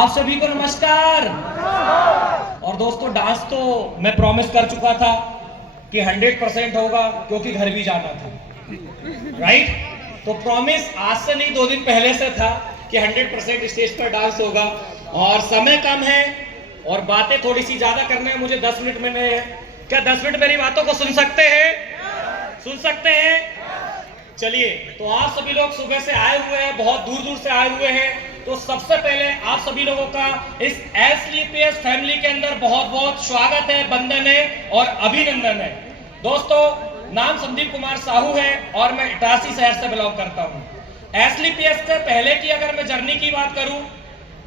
आप सभी को नमस्कार। और दोस्तों, डांस तो मैं प्रॉमिस कर चुका था कि 100% होगा, क्योंकि घर भी जाना था, राइट? तो प्रॉमिस आज से नहीं, 2 दिन पहले से था कि 100% स्टेज पर डांस होगा। और समय कम है और बातें थोड़ी सी ज्यादा करने हैं मुझे। 10 मिनट में क्या 10 मिनट मेरी बातों को सुन सकते हैं? सुन सकते हैं? चलिए, तो आप सभी लोग सुबह से आए हुए हैं, बहुत दूर दूर से आए हुए हैं। तो सबसे पहले आप सभी लोगों का इस एसलीपीएस फैमिली के अंदर बहुत बहुत स्वागत है, वंदन है और अभिनंदन है। दोस्तों, नाम संदीप कुमार साहू है और मैं इटारसी शहर से बिलोंग करता हूं। एसलीपीएस से पहले की अगर मैं जर्नी की बात करूं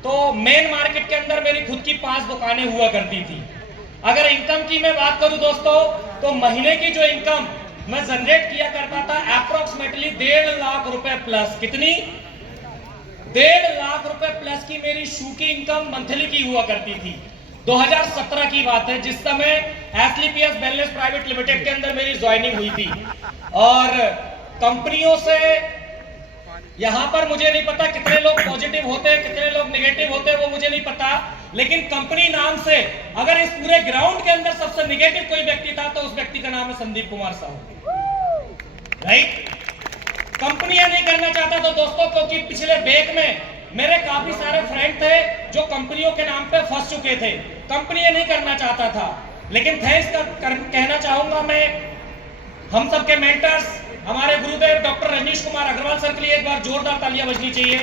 तो मेन मार्केट के अंदर मेरी खुद की 5 दुकानें हुआ करती थी। अगर इनकम की मैं बात करूं दोस्तों, तो महीने की जो इनकम मैं जनरेट किया करता था अप्रोक्सीमेटली 1.5 लाख रुपए प्लस। कितनी? 1.5 लाख रुपए प्लस की मेरी शू की इनकम मंथली की हुआ करती थी। 2017 की बात है, जिस समय एसलीपीएस वेलनेस प्राइवेट लिमिटेड के अंदर मेरी ज्वाइनिंग हुई थी। और कंपनियों से यहां पर मुझे नहीं पता कितने लोग पॉजिटिव होते हैं, कितने लोग नेगेटिव होते हैं, वो मुझे नहीं पता। लेकिन कंपनी नाम से अगर इस पूरे ग्राउंड के अंदर सबसे नेगेटिव कोई व्यक्ति था तो उस व्यक्ति का नाम है संदीप कुमार साहू, राइट? कंपनियां नहीं करना चाहता तो दोस्तों, क्योंकि पिछले बैक में मेरे काफी सारे फ्रेंड थे जो कंपनियों के नाम पे फंस चुके थे। कंपनियां नहीं करना चाहता था, लेकिन थैंक्स कहना चाहूंगा मैं हम सबके मेंटर्स, हमारे गुरुदेव डॉक्टर रजनीश कुमार अग्रवाल सर के लिए एक बार जोरदार तालियां बजनी चाहिए।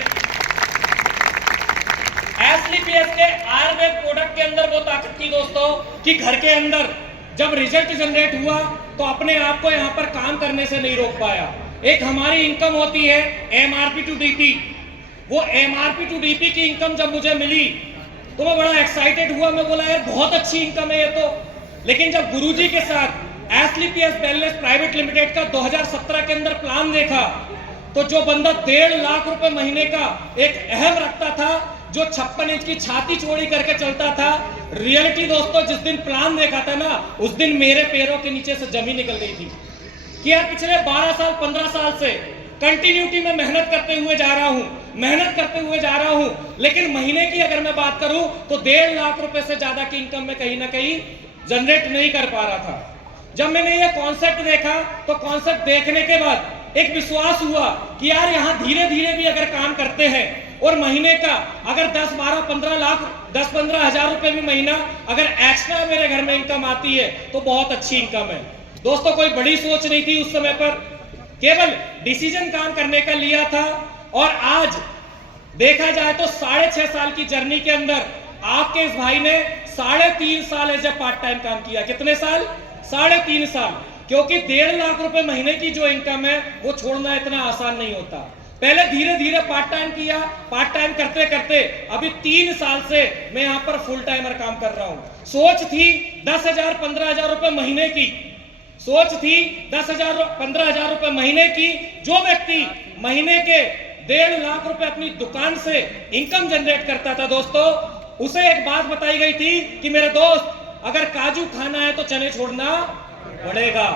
एसलीपीएस के आयुर्वेद प्रोडक्ट के अंदर वो ताकत थी दोस्तों कि घर के अंदर जब रिजल्ट जनरेट हुआ तो अपने आप को यहां पर काम करने से नहीं रोक पाया। एक हमारी इनकम होती है एमआरपी टू डीपी। वो एमआरपी टू डीपी की इनकम जब मुझे मिली तो मैं बड़ा एक्साइटेड हुआ। मैं बोला यार बहुत अच्छी इनकम है ये तो। लेकिन जब गुरुजी के साथ एसलीपीएस वेलनेस प्राइवेट लिमिटेड का 2017 के अंदर प्लान देखा तो जो बंदा 1.5 लाख रुपए महीने का एक अहम रखता था, जो 56 इंच की छाती चौड़ी करके चलता था, रियलिटी दोस्तों जिस दिन प्लान देखा था ना, उस दिन मेरे पैरों के नीचे से जमीन निकल गई थी कि यार पिछले 12 साल 15 साल से कंटिन्यूटी में मेहनत करते हुए जा रहा हूं, लेकिन महीने की अगर मैं बात करूं तो 1.5 लाख रुपए से ज्यादा की इनकम में कहीं ना कहीं जनरेट नहीं कर पा रहा था। जब मैंने ये कॉन्सेप्ट देखा तो कॉन्सेप्ट देखने के बाद एक विश्वास हुआ कि यार यहां धीरे धीरे भी अगर काम करते हैं और महीने का अगर 10, 12, 15 लाख 10-15 हजार रुपए भी महीना अगर एक्स्ट्रा मेरे घर में इनकम आती है तो बहुत अच्छी इनकम है। दोस्तों, कोई बड़ी सोच नहीं थी उस समय पर, केवल डिसीजन काम करने का लिया था। और आज देखा जाए तो 6.5 साल की जर्नी के अंदर आपके इस भाई ने 3.5 साल एज ए पार्ट टाइम काम किया। कितने साल? 3.5 साल। क्योंकि 1.5 लाख रुपए महीने की जो इनकम है वो छोड़ना इतना आसान नहीं होता। पहले धीरे धीरे पार्ट टाइम किया, पार्ट टाइम करते करते अभी 3 साल से मैं यहां पर फुल टाइमर काम कर रहा हूं। सोच थी 10,000 15,000 रुपए महीने की, सोच थी 10,000 15,000 रुपए महीने की। जो व्यक्ति महीने के 1.5 लाख रुपए अपनी दुकान से इनकम जनरेट करता था दोस्तों, उसे एक बात बताई गई थी कि मेरे दोस्त अगर काजू खाना है तो चने छोड़ना पड़ेगा।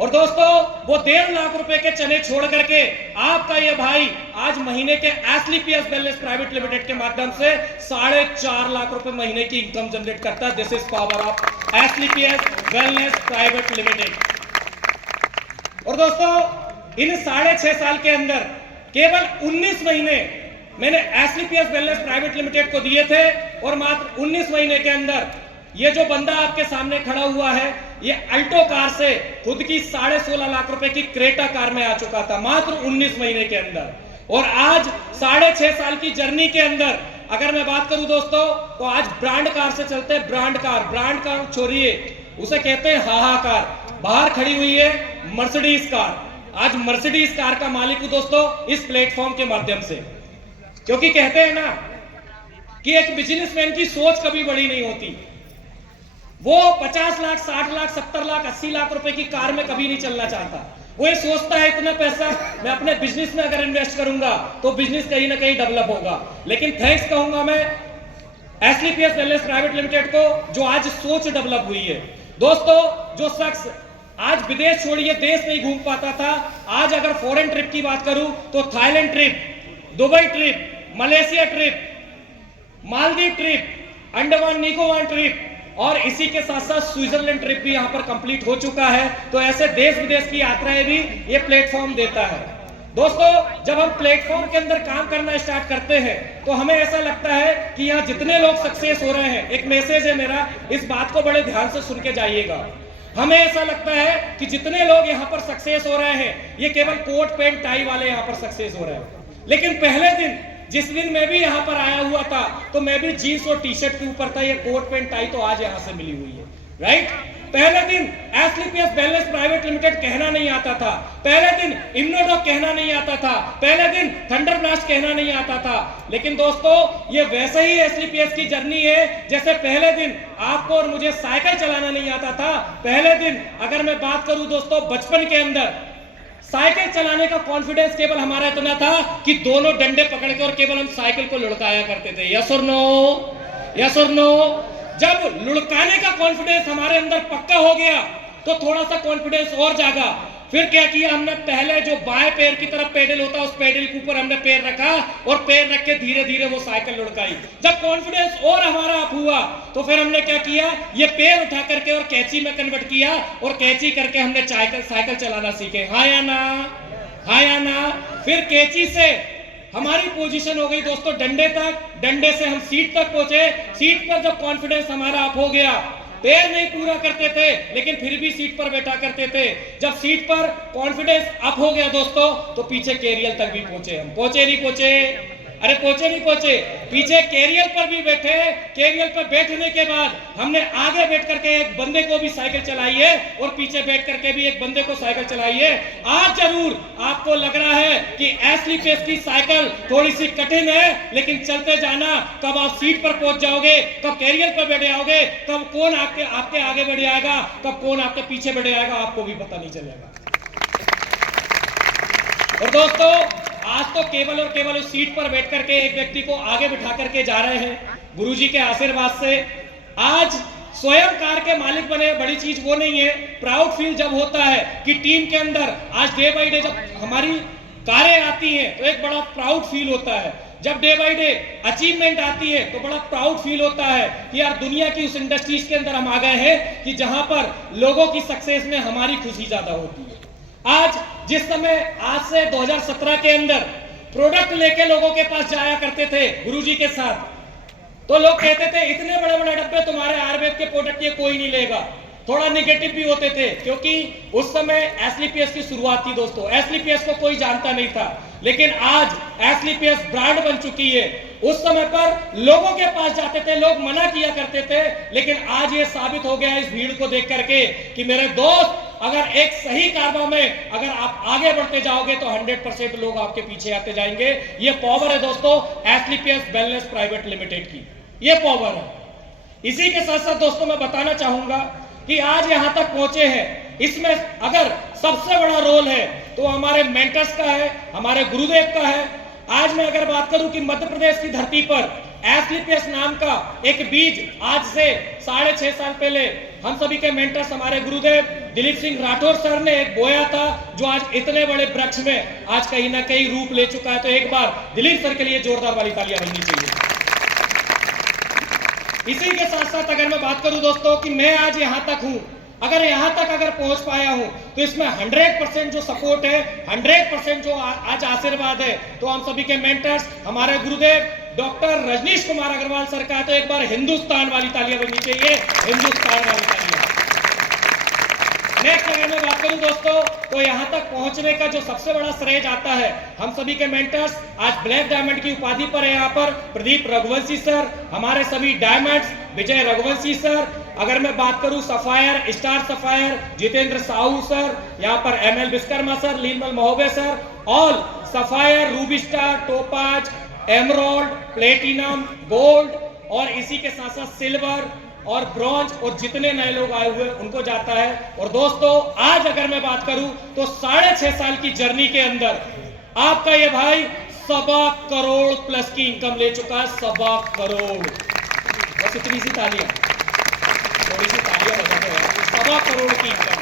और दोस्तों, वो 1.5 लाख रुपए के चने छोड़ करके आपका ये भाई आज महीने के एसलीपीएस वेलनेस प्राइवेट लिमिटेड के माध्यम से 4.5 लाख रुपए महीने की इनकम जनरेट करता है। This is power of SLPS wellness private limited. और दोस्तों, इन 6.5 साल के अंदर केवल 19 महीने मैंने एसलीपीएस वेलनेस प्राइवेट लिमिटेड को दिए थे और मात्र 19 महीने के अंदर ये जो बंदा आपके सामने खड़ा हुआ है, ये अल्टो कार से खुद की 16.5 लाख रुपए की क्रेटा कार में आ चुका था मात्र 19 महीने के अंदर। और आज 6.5 साल की जर्नी के अंदर अगर मैं बात करूं दोस्तों, तो आज ब्रांड कार से चलते हैं। ब्रांड कार छोड़िए, उसे कहते हैं हाहाकार। बाहर खड़ी हुई है मर्सिडीज कार। आज मर्सिडीज कार का मालिक हूं दोस्तों इस प्लेटफॉर्म के माध्यम से। क्योंकि कहते हैं ना कि एक बिजनेसमैन की सोच कभी बड़ी नहीं होती। वो 50 लाख 60 लाख 70 लाख 80 लाख रुपए की कार में कभी नहीं चलना चाहता। वो ये सोचता है इतना पैसा मैं अपने बिजनेस में अगर इन्वेस्ट करूंगा तो बिजनेस कहीं ना कहीं डेवलप होगा। लेकिन थैंक्स कहूंगा मैं एसलीपीएस वेलनेस प्राइवेट लिमिटेड को, जो आज सोच डेवलप हुई है। दोस्तों, जो शख्स आज विदेश छोड़िए देश नहीं घूम पाता था, आज अगर फॉरेन ट्रिप की बात करूं तो Thailand trip, Dubai trip, Malaysia trip, Maldives trip, Andaman Nicobar trip और इसी के साथ साथ स्विट्जरलैंड ट्रिप भी यहाँ पर कंप्लीट हो चुका है। तो ऐसे देश विदेश की यात्राएं भी ये प्लेटफॉर्म देता है। दोस्तों, जब हम प्लेटफॉर्म के अंदर काम करना स्टार्ट करते हैं तो हमें ऐसा लगता है कि यहाँ जितने लोग सक्सेस हो रहे हैं, एक मैसेज है मेरा, इस बात को बड़े ध्यान से सुन के जाइएगा। हमें ऐसा लगता है कि जितने लोग यहाँ पर सक्सेस हो रहे हैं ये केवल कोट पैंट टाई वाले यहाँ पर सक्सेस हो रहे हैं। लेकिन पहले दिन, जिस दिन मैं भी यहाँ पर आया हुआ था, तो मैं भी जीन्स और टी शर्ट के ऊपर था। ये कोट पैंट टाई तो आज यहाँ से मिली हुई है, राइट। पहले दिन एसलीपीएस वेलनेस प्राइवेट लिमिटेड कहना नहीं आता था, पहले दिन इम्नोडॉक कहना नहीं आता था, पहले दिन थंडर ब्लास्ट कहना नहीं आता था। लेकिन दोस्तों, ये वैसे ही एसलीपीएस की जर्नी है जैसे पहले दिन आपको और मुझे साइकिल चलाना नहीं आता था। पहले दिन अगर मैं बात करूं दोस्तों, बचपन के अंदर साइकिल चलाने का कॉन्फिडेंस केवल हमारा इतना था कि दोनों डंडे पकड़ के और केवल हम साइकिल को लुढ़काया करते थे। यस और नो, यस और नो। जब लुढ़काने का कॉन्फिडेंस हमारे अंदर पक्का हो गया तो थोड़ा सा कॉन्फिडेंस और जागा। फिर क्या किया हमने, पहले जो बाएं पैर की तरफ पेडल होता है उस पेडल के ऊपर हमने पैर रखा और पैर रख के धीरे धीरे वो साइकिल लुढ़काई। जब कॉन्फिडेंस और हमारा अप हुआ तो फिर हमने क्या किया, ये पैर उठा करके और कैंची में कन्वर्ट किया और कैंची करके हमने साइकिल चलाना सीखे। हाँ या ना, हाँ या ना। फिर कैंची से हमारी पोजीशन हो गई दोस्तों डंडे तक, डंडे से हम सीट तक पहुंचे। सीट पर जब कॉन्फिडेंस हमारा अप हो गया, पैर नहीं पूरा करते थे लेकिन फिर भी सीट पर बैठा करते थे। जब सीट पर कॉन्फिडेंस अप हो गया दोस्तों तो पीछे कैरियर तक भी पहुंचे। हम पहुंचे नहीं पहुंचे, अरे पहुंचे नहीं पहुंचे, पीछे कैरियर पर भी बैठे। कैरियर पर बैठने के बाद हमने आगे बैठ करके एक बंदे को भी साइकिल चलाई है और पीछे बैठ करके भी एक बंदे को साइकिल चलाई है। आज जरूर आपको लग रहा है कि एसलीपीएस की साइकिल थोड़ी सी कठिन है, लेकिन चलते जाना, कब आप सीट पर पहुंच जाओगे, कब कैरियर पर बैठे आओगे, कब कौन आपके आगे बढ़ जाएगा, कब कौन आपके पीछे बढ़ जाएगा, आपको भी पता नहीं चलेगा। और दोस्तों, आज तो केवल और केवल उस सीट पर बैठ करके एक व्यक्ति को आगे बिठा करके जा रहे हैं गुरुजी के आशीर्वाद से। आज स्वयं कार के मालिक बने, बड़ी चीज वो नहीं है। प्राउड फील जब होता है कि टीम के अंदर आज डे बाय डे जब हमारी कारें आती हैं तो एक बड़ा प्राउड फील होता है। जब डे बाय डे अचीवमेंट आती है तो बड़ा प्राउड फील होता है कि यार दुनिया की उस इंडस्ट्रीज के अंदर हम आ गए हैं कि जहां पर लोगों की सक्सेस में हमारी खुशी ज्यादा होती है। आज जिस समय, आज से 2017 के अंदर प्रोडक्ट लेके लोगों के पास जाया करते थे गुरुजी के साथ, तो लोग कहते थे इतने बड़े बड़े डब्बे तुम्हारे आयुर्वेद के प्रोडक्ट ये कोई नहीं लेगा। थोड़ा निगेटिव भी होते थे क्योंकि उस समय एसलीपीएस की शुरुआत थी दोस्तों, एसलीपीएस को कोई जानता नहीं था। लेकिन आज एसलीपीएस ब्रांड बन चुकी है। उस समय पर लोगों के पास जाते थे, लोग मना किया करते थे, लेकिन आज ये साबित हो गया इस भीड़ को देख करके कि मेरे दोस्त, अगर एक सही कारवा में अगर आप आगे बढ़ते जाओगे तो 100% लोग आपके पीछे आते जाएंगे। ये पावर है दोस्तों एसलीपीएस वेलनेस प्राइवेट लिमिटेड की, ये पावर है। इसी के साथ साथ दोस्तों मैं बताना चाहूंगा कि आज यहां तक पहुंचे हैं, इसमें अगर सबसे बड़ा रोल है तो हमारे मेंटर्स का है, हमारे गुरुदेव का है। आज मैं अगर बात करूं कि मध्य प्रदेश की धरती पर एसलीपीएस नाम का एक बीज आज से 6.5 साल पहले हम सभी के मेंटर्स हमारे गुरुदेव दिलीप सिंह राठौर सर ने एक बोया था, जो आज इतने बड़े वृक्ष में आज कहीं ना कहीं रूप ले चुका है। तो एक बार दिलीप सर के लिए जोरदार वाली तालियां बजनी चाहिए। इसी के साथ साथ अगर मैं बात करूं दोस्तों कि मैं आज यहां तक हूं, अगर यहां तक अगर पहुंच पाया हूं तो इसमें 100% जो सपोर्ट है, 100% जो आज आशीर्वाद है, तो हम सभी के मेंटर्स हमारे गुरुदेव डॉक्टर रजनीश कुमार अग्रवाल सर का है। तो एक बार हिंदुस्तान वाली तालियां बजनी चाहिए, हिंदुस्तान वाली तालियां। नेक्स्ट अगर मैं बात करूं दोस्तों तो यहां तक पहुंचने का जो सबसे बड़ा श्रेय जाता है हम सभी के मेंटर्स, आज ब्लैक डायमंड की उपाधि पर है यहाँ पर प्रदीप रघुवंशी सर, हमारे सभी डायमंड्स विजय रघुवंशी सर। अगर मैं बात करूं sapphire, star sapphire Jitendra Sahu sir, यहाँ पर ML Vishwakarma sir, Leelmal Mahobe sir, all sapphire, ruby star, topaz, emerald, platinum, gold और इसी के साथ साथ सिल्वर और ब्रॉन्ज और जितने नए लोग आए हुए उनको जाता है। और दोस्तों आज अगर मैं बात करूं तो 6.5 साल की जर्नी के अंदर आपका ये भाई 1.25 करोड़ प्लस की इनकम ले चुका है, 1.25 करोड़। बस इतनी सी तालियां, थोड़ी सी तालियां बजा दो यार, 1.25 करोड़ की इनकम।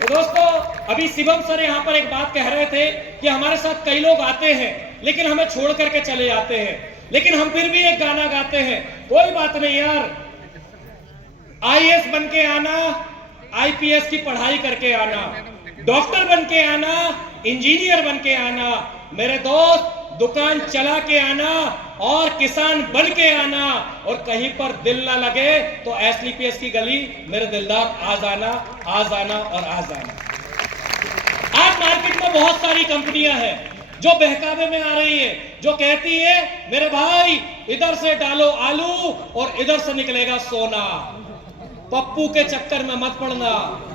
तो दोस्तों अभी शिवम सर यहाँ पर एक बात कह रहे थे कि हमारे साथ कई लोग आते हैं लेकिन हमें छोड़ करके चले जाते हैं। लेकिन हम फिर भी एक गाना गाते हैं, कोई बात नहीं यार, आईएएस बन के आना, आईपीएस की पढ़ाई करके आना, डॉक्टर बन के आना, इंजीनियर बन के आना, मेरे दोस्त दुकान चला के आना और किसान बन के आना, और कहीं पर दिल ना लगे तो एसलीपीएस की गली मेरे दिलदार आ जाना, आ जाना और आ जाना। आज मार्केट में बहुत सारी कंपनियां हैं जो बहकावे में आ रही है, जो कहती है मेरे भाई इधर से डालो आलू और इधर से निकलेगा सोना। पप्पू के चक्कर में मत पड़ना,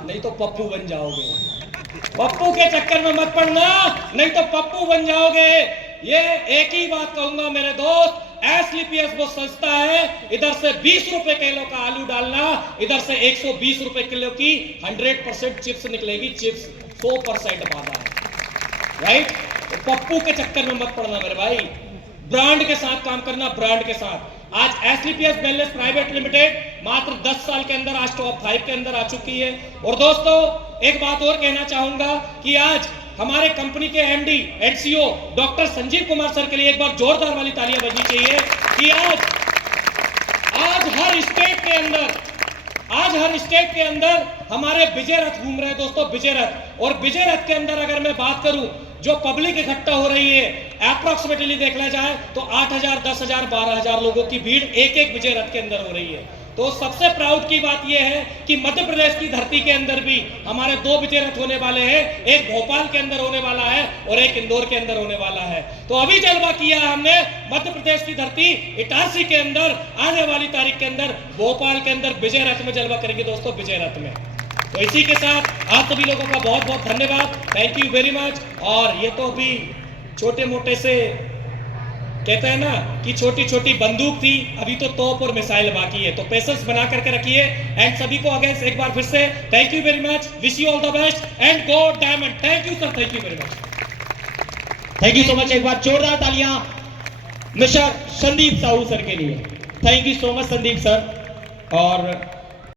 नहीं तो पप्पू बन जाओगे। पप्पू के चक्कर में मत पड़ना, नहीं तो पप्पू बन जाओगे। ये एक ही बात कहूंगा मेरे दोस्त, एसलीपीएस वो संस्था है, इधर से 20 रुपए किलो का आलू डालना, इधर से 120 रुपए किलो की 100% चिप्स निकलेगी, चिप्स 100% वादा है, राइट। तो पप्पू के चक्कर में मत पड़ना मेरे भाई, ब्रांड के साथ काम करना, ब्रांड के साथ। आज एसलीपीएस वेलनेस प्राइवेट लिमिटेड मात्र 10 साल के अंदर आज टॉप 5 के अंदर आ चुकी है। और दोस्तों एक बात और कहना चाहूंगा कि आज हमारे कंपनी के MD and CEO doctor Sanjeev Kumar sir के लिए एक बार जोरदार वाली तालियां बजनी चाहिए कि आज हर स्टेट के अंदर हमारे विजय रथ घूम रहे हैं दोस्तों, विजय रथ। और विजय रथ के अंदर अगर मैं बात करूं, जो पब्लिक इकट्ठा हो रही है, अप्रॉक्सीमेटली देखा जाए तो 8,000, 10,000, 12,000 लोगों की भीड़ एक एक विजय रथ के अंदर हो रही है। तो सबसे प्राउड की बात यह है कि मध्य प्रदेश की धरती के अंदर भी हमारे 2 विजय रथ होने वाले हैं, एक भोपाल के अंदर होने वाला है और एक इंदौर के अंदर होने वाला है। तो अभी जलवा किया हमने मध्य प्रदेश की धरती इटारसी के अंदर, आने वाली तारीख के अंदर भोपाल के अंदर विजय रथ में जलवा करेंगे दोस्तों, विजय रथ में। तो इसी के साथ आप सभी लोगों का बहुत बहुत धन्यवाद, थैंक यू वेरी मच। और ये तो अभी छोटे मोटे से कहते हैं ना कि छोटी छोटी बंदूक थी, अभी तो तोप और मिसाइल बाकी है। तो पेशेंस बना करके रखिए। एंड सभी को अगेन एक बार फिर से thank you very much, wish you all the best and go diamond. Thank you sir, thank you very much, thank you so much. एक बार जोरदार तालियां मिस्टर संदीप साहू सर के लिए। Thank you so much Sandeep sir. और